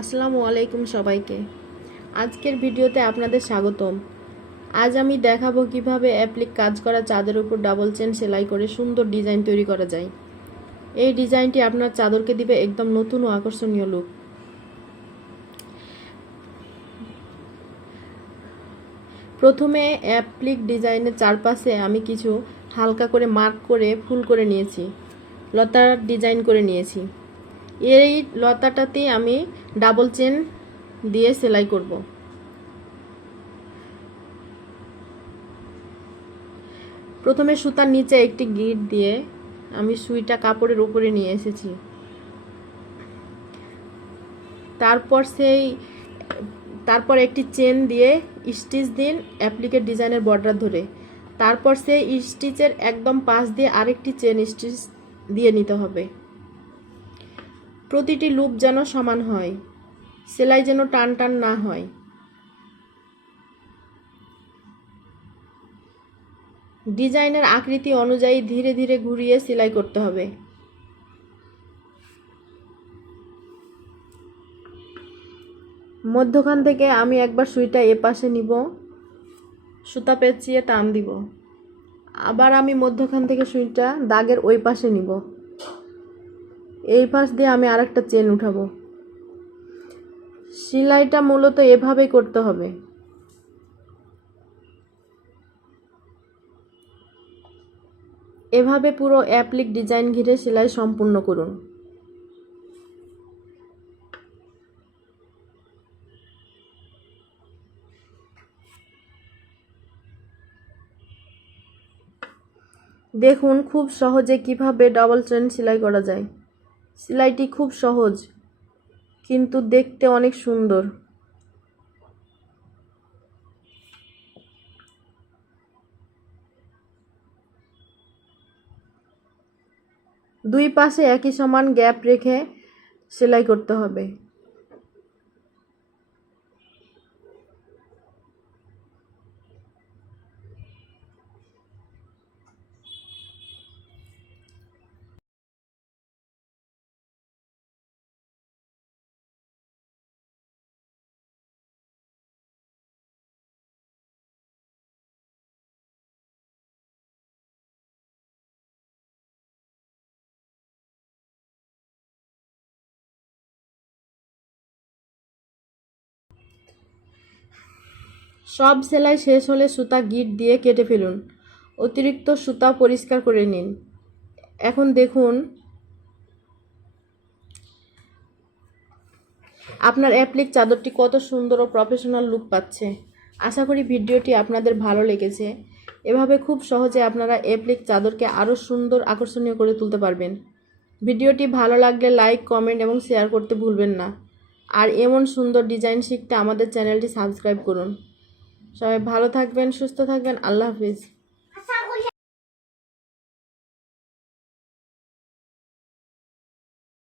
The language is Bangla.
আসসালামু আলাইকুম সবাইকে। আজকের ভিডিওতে আপনাদের স্বাগতম। আজ আমি দেখাবো কিভাবে অ্যাপ্লিক কাজ করা চাদরের উপর ডাবল চেন সেলাই করে সুন্দর ডিজাইন তৈরি করা যায়। এই ডিজাইনটি আপনার চাদরকে দিবে একদম নতুন ও আকর্ষণীয় লুক। প্রথমে অ্যাপ্লিক ডিজাইনের চারপাশে আমি কিছু হালকা করে মার্ক করে ফুল করে নিয়েছি, লতার ডিজাইন করে নিয়েছি। এই লতাটাতে আমি ডাবল চেন দিয়ে সেলাই করব। প্রথমে সুতার নিচে একটি গিট দিয়ে আমি সুইটা কাপড়ের উপরে নিয়ে এসেছি। তারপর একটি চেন দিয়ে স্টিচ দিন অ্যাপ্লিকের ডিজাইনের বর্ডার ধরে। তারপর সেই স্টিচের একদম পাশ দিয়ে আরেকটি চেন স্টিচ দিয়ে নিতে হবে। প্রতিটি লুপ যেন সমান হয়, সেলাই যেন টান টান না হয়। ডিজাইনের আকৃতি অনুযায়ী ধীরে ধীরে ঘুরিয়ে সেলাই করতে হবে। মধ্যখান থেকে আমি একবার সুইটা এপাশে নিব, সুতা পেঁচিয়ে টান দিব। আবার আমি মধ্যখান থেকে সুইটা দাগের ওই পাশে নিব। এই পাশ দিয়ে আমি আরেকটা চেন উঠাবো। সেলাইটা মূলত এভাবেই করতে হবে। এভাবে পুরো অ্যাপ্লিক ডিজাইন ঘিরে সেলাই সম্পূর্ণ করুন। দেখুন খুব সহজে কিভাবে ডাবল চেন সেলাই করা যায়। সেলাইটি খুব সহজ কিন্তু দেখতে অনেক সুন্দর। দুই পাশে একই সমান গ্যাপ রেখে সেলাই করতে হবে। সব সেলাই শেষ হলে সুতা গিট দিয়ে কেটে ফেলুন। অতিরিক্ত সুতা পরিষ্কার করে নিন। এখন দেখুন আপনার অ্যাপ্লিক চাদরটি কত সুন্দর ও প্রফেশনাল লুক পাচ্ছে। আশা করি ভিডিওটি আপনাদের ভালো লেগেছে। এভাবে খুব সহজে আপনারা অ্যাপ্লিক চাদরকে আরও সুন্দর আকর্ষণীয় করে তুলতে পারবেন। ভিডিওটি ভালো লাগলে লাইক, কমেন্ট এবং শেয়ার করতে ভুলবেন না। আর এমন সুন্দর ডিজাইন শিখতে আমাদের চ্যানেলটি সাবস্ক্রাইব করুন। সবাই ভালো থাকবেন, সুস্থ থাকবেন। আল্লাহ হাফিজ।